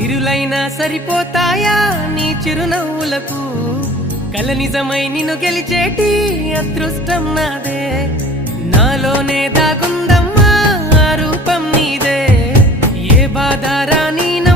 సిరులైనా సరిపోతాయా నీ చిరునవ్వులకు కల నిజమై నిన్ను గెలిచేటి అదృష్టం నాదే నాలోనే దాగుందమ్మా ఆ రూపం నీదే ఏ బాధ రాని